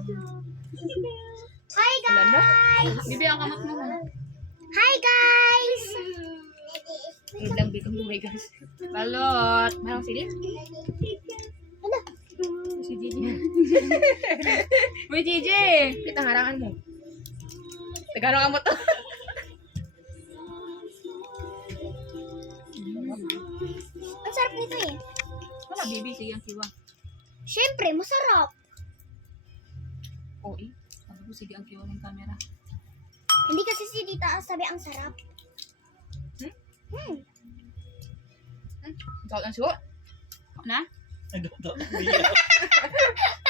Hi guys! Bibi, ang kamot mo. Hi guys! Wait lang, bigong bumay guys. Balot. Marang sili? Ano? Si Gigi. Uy, Gigi! Pitang harangan mo. Tagalog mo to. Ang sarap nito eh. Wala, Bibi. Sige ang kiwa. Siyempre, masarap. Oo eh. Sabi ko, sige ang kiwa ng camera. Hindi kasi si Tita sabi ang sarap. Ikaw ang suwa? Na? Ano to?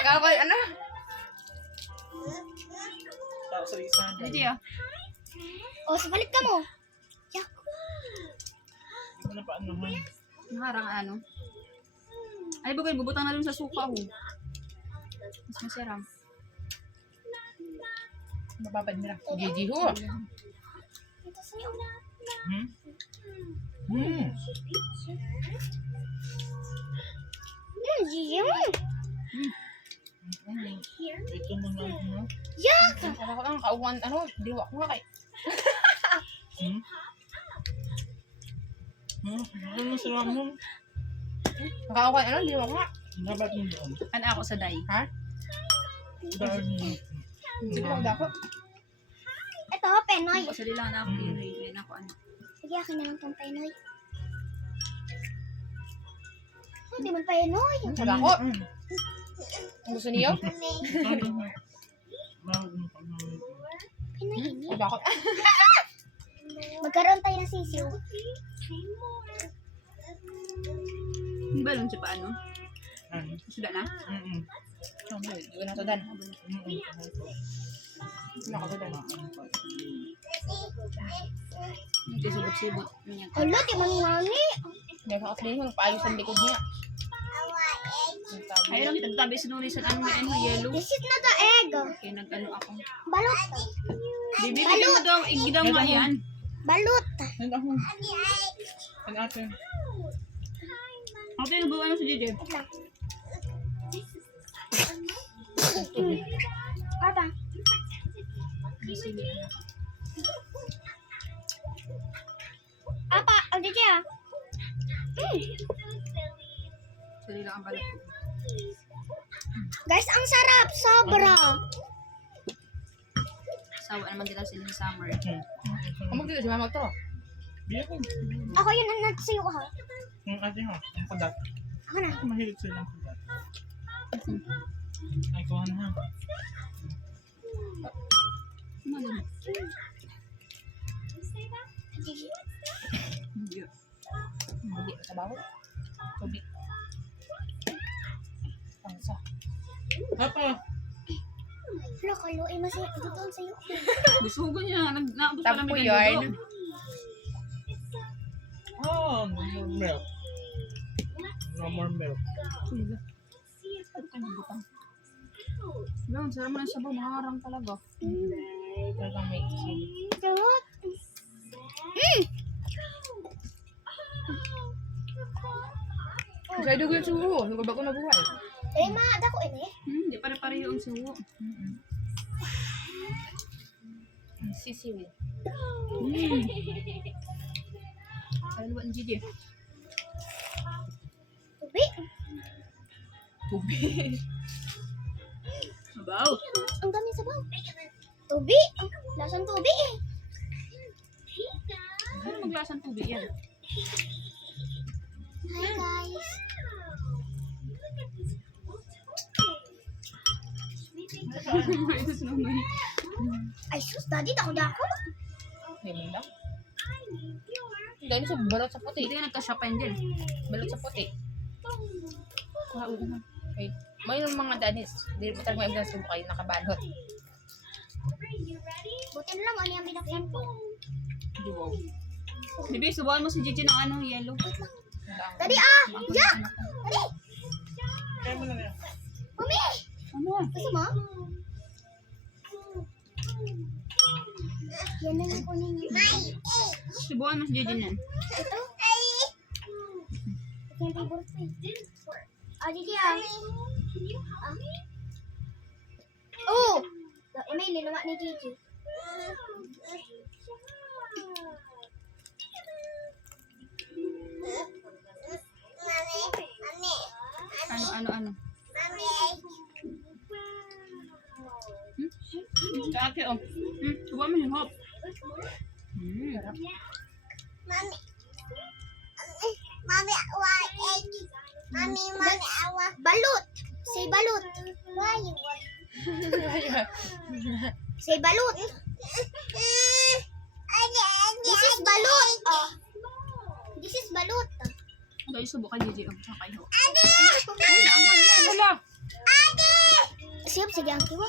Kawal, ano? Tao sa isa. Gigi, oh. O, sapalit ka mo. Yak. Ano na pa ano man? Naharang ano? Ay, bagay, bubutang na rin sa suka, ho. Mas masarap. Mababad nila. Gigi, ho. Ito sa'yo. Gigi mo. Ito mo na ano? Yak. Ako lang, kauwan, ano, diwa ko nga kay. Ano sarap mo? Nakakawan, ano, diwa ko nga. Dapat mo doon. Ano ako sa day? Ha? Dahil mo. Sige lang dako. Ito, Penoy. Pasali lang na ako yun. Yan ako, ano. Sige, akin na lang tong Penoy. Hindi man Penoy. Wala ko. Ang gusto niyo? Penoy ini. Wala ko. Magkaroon tayo ng sisiw. Hindi ba lang siya paano? Suda na? Hindi ko na ito dan. Hindi ako dan. Hindi subot-sibot. Hala, di man ngani. Hindi ako kaklin yung paayos ang likod niya. Ayun lang kita tabi sinuli sa ano may ano yellow. Isit na the egg. Kaya nag-ano ako. Balot. Bibi, bigyan mo daw. Igidaw nga yan. Balot. Ano ako? Ano ate? Ate, nabuhay mo si Gigi. Wait lang. Apa? Apa? Ang dito ah. Sali lang ang balik ko. Guys, ang sarap. Sobra. Sawa naman nila sila sa summer. Kamag dito si mama to. Biya ko. Ako yun ang nagsayo ha. Ang ate ha. Ang padat. Ako na. Mahilig sila ng padat. Ay, kuha na ha. Hindi. Hindi sa bawal. Tubig. Pangsa. Papa. Hala, kayo. Eh, masaya. Dito ang sayo. Gusto ko niya. Naabot pa Tampo namin yarn. ng Oh, no more milk. No more milk. dugo. Lang, sarap mo ng sabaw. Maharang talaga. Talagang may sili. Sarap. Kasi dugo yung suho. Yung bago na buhay. Eh, maada ko ini. Hindi pare-pareho ang suho. Sisiwi. Ano ba ang Gigi? Tubi. Tubig. Sabaw. Ang dami sabaw. Tubi. Lasang tubi eh. Ano maglasang tubig yan? Hi guys. Isus naman. Ay sus, daddy, dako. Hindi mo lang. Dahil sa balot sa puti. Hindi ka nagka-shop din. Balot sa puti. Oo na. Okay. May yung mga daddies. Hindi mo talaga may subo kayo nakabalot. Buti na lang ano yung binakyan ko. Hindi wow. Bibi, subukan mo si Gigi ng ano, yellow. Daddy, ah! Yeah! Daddy! Kaya mo na yan. Mami! Ano? Gusto mo? Yan na yung kunin niya. Subukan mo si Gigi yan. Ito? Ito yung favorite ko eh. Ah, Gigi ah. May linawa ni Gigi. Ano? Kaki, oh. Subukan mo yung hop. Balut. Say balut. Say balut. This is balut. Oh. This is balut. Guys, subukan Gigi. Oh, tsaka kayo. Wala! Siap, sige ang kiwa.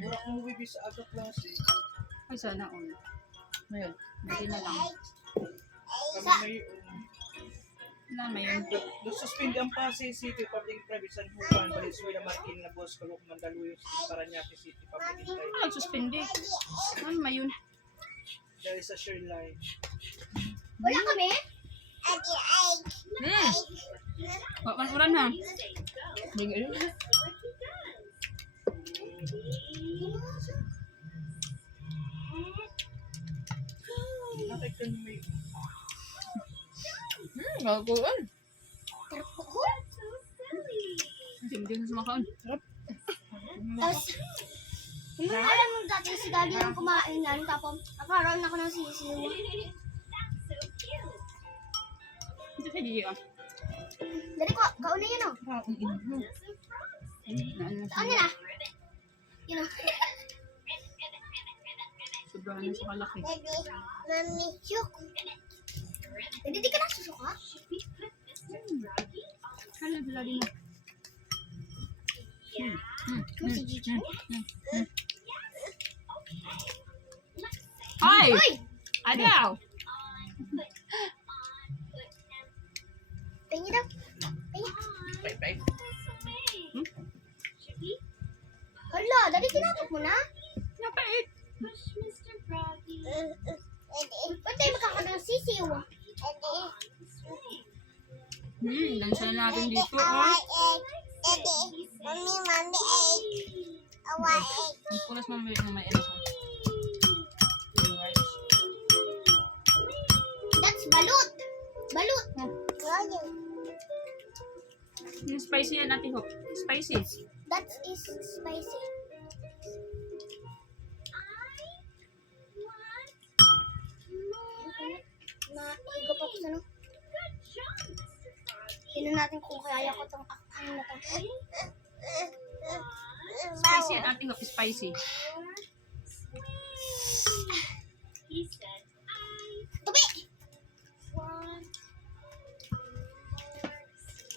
Wala akong huwibi sa aga klase. Ay, sana all. Ngayon, Hindi na lang. kami may Yun. suspend ang Pasay City Public Private San Juan, Valenzuela, Martin, Nabos, Calooc, Mandaluyong, Paranaque City Public Private. Ah, suspindi. Ano ba yun? Dahil sa Shoreline. Wala kami? Uran ha. Bakit ka may... Gaguan. Hindi na sumakaon. Tapos, hindi mo alam mo dati si Daddy yung kumain yan. Tapos, nakaroon ako ng sisiw. Ito sa Gigi ah. Dari ko, kauna yun oh. Saan nila? Yun oh. Sobrahan na siya kalaki. Mami, syuk. Hindi di ka nasusuka? Hala, lagi mo. Ano si Gigi? Ay! Uy! Adaw! Pengi daw. Pengi. Bye-bye. Hala, Daddy tinapot mo na? Napait! Ba't tayo makakadang sisiw? Lansa na natin dito oh. Ang punas mo may ano ko. That's balut. Balut. Yung spicy yan natin ho. Spicy. That is spicy. Naigo pa ko sa no. Tingnan natin kung kaya ko itong akang na to. Spicy yan natin ho. Spicy. Tubi!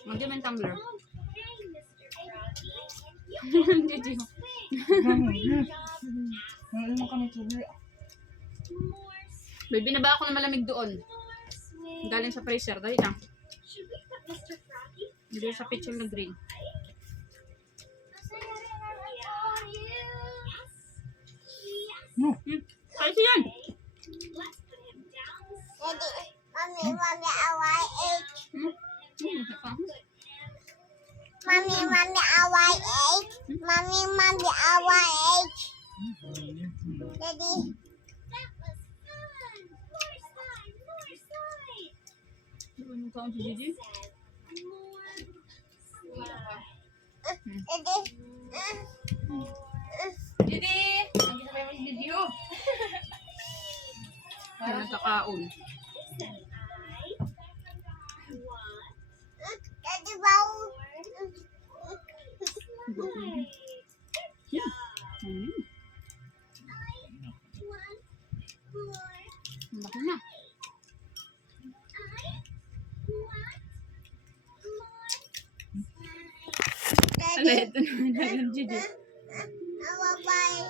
Magyan mo yung tumbler. Gigi ho. Ngayon mo kami tuloy. May binaba ako na malamig doon. Galing sa freezer. Dahil na. Hindi sa picture na green. Spicy yan! Ano taon si Gigi? Didi! Ang gina pa yung video. Ano nagkakaon? Laki na. Ano ito na Gigi? Bye-bye.